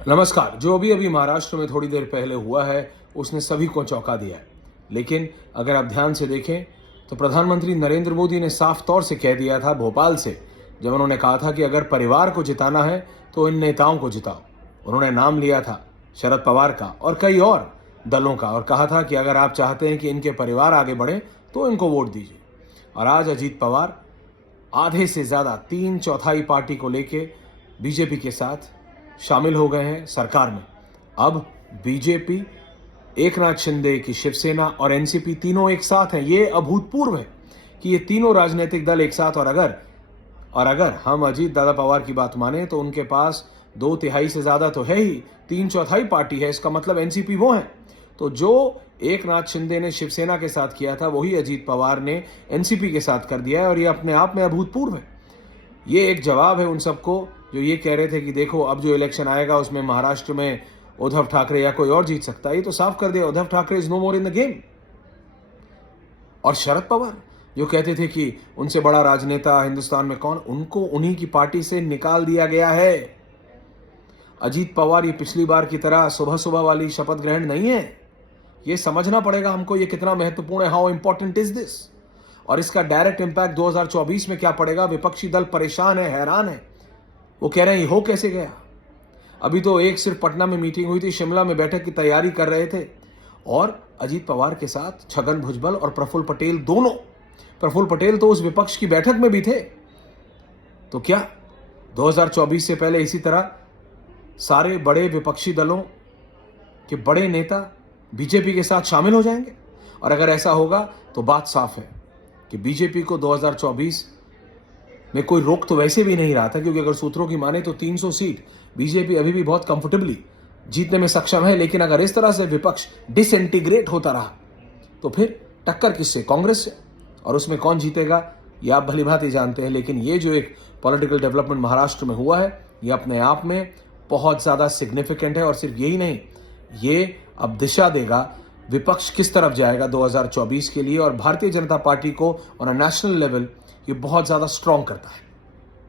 नमस्कार। जो अभी अभी महाराष्ट्र में थोड़ी देर पहले हुआ है उसने सभी को चौंका दिया है। लेकिन अगर आप ध्यान से देखें तो प्रधानमंत्री नरेंद्र मोदी ने साफ तौर से कह दिया था भोपाल से, जब उन्होंने कहा था कि अगर परिवार को जिताना है तो इन नेताओं को जिताओ। उन्होंने नाम लिया था शरद पवार का और कई और दलों का और कहा था कि अगर आप चाहते हैं कि इनके परिवार आगे बढ़े तो इनको वोट दीजिए। और आज अजीत पवार आधे से ज्यादा 3/4 पार्टी को लेके बीजेपी के साथ शामिल हो गए हैं सरकार में। अब बीजेपी, एकनाथ शिंदे की शिवसेना और एनसीपी तीनों एक साथ हैं। ये अभूतपूर्व है कि ये तीनों राजनीतिक दल एक साथ। और अगर हम अजीत दादा पवार की बात माने तो उनके पास 2/3 से ज्यादा तो है ही, 3/4 पार्टी है। इसका मतलब एनसीपी वो है। तो जो एकनाथ शिंदे ने शिवसेना के साथ किया था वही अजीत पवार ने एनसीपी के साथ कर दिया है, और ये अपने आप में अभूतपूर्व है। ये एक जवाब है उन सबको जो ये कह रहे थे कि देखो अब जो इलेक्शन आएगा उसमें महाराष्ट्र में उद्धव ठाकरे या कोई और जीत सकता है। ये तो साफ कर दिया, Uddhav Thackeray is no more in the game. और शरद पवार जो कहते थे कि उनसे बड़ा राजनेता हिंदुस्तान में कौन, उनको उन्हीं की पार्टी से निकाल दिया गया है। अजीत पवार ये पिछली बार की तरह सुबह सुबह वाली शपथ ग्रहण नहीं है। ये समझना पड़ेगा हमको ये कितना महत्वपूर्ण है। हाउ इंपॉर्टेंट इज दिस, और इसका डायरेक्ट इंपैक्ट 2024 में क्या पड़ेगा। विपक्षी दल परेशान है, हैरान है। वो कह रहे हैं ये हो कैसे गया। अभी तो एक सिर्फ पटना में मीटिंग हुई थी, शिमला में बैठक की तैयारी कर रहे थे, और अजीत पवार के साथ छगन भुजबल और प्रफुल्ल पटेल दोनों। प्रफुल्ल पटेल तो उस विपक्ष की बैठक में भी थे। तो क्या 2024 से पहले इसी तरह सारे बड़े विपक्षी दलों के बड़े नेता बीजेपी के साथ शामिल हो जाएंगे? और अगर ऐसा होगा तो बात साफ है कि बीजेपी को 2024 में कोई रोक तो वैसे भी नहीं रहा था, क्योंकि अगर सूत्रों की माने तो 300 सीट बीजेपी अभी भी बहुत कंफर्टेबली जीतने में सक्षम है। लेकिन अगर इस तरह से विपक्ष डिसइंटीग्रेट होता रहा तो फिर टक्कर किससे? कांग्रेस से। और उसमें कौन जीतेगा ये आप भली भांति जानते हैं। लेकिन ये जो एक पॉलिटिकल डेवलपमेंट महाराष्ट्र में हुआ है ये अपने आप में बहुत ज्यादा सिग्निफिकेंट है। और सिर्फ यही नहीं, ये अब दिशा देगा विपक्ष किस तरफ जाएगा 2024 के लिए। और भारतीय जनता पार्टी को ऑन अ नेशनल लेवल ये बहुत ज्यादा स्ट्रांग करता है।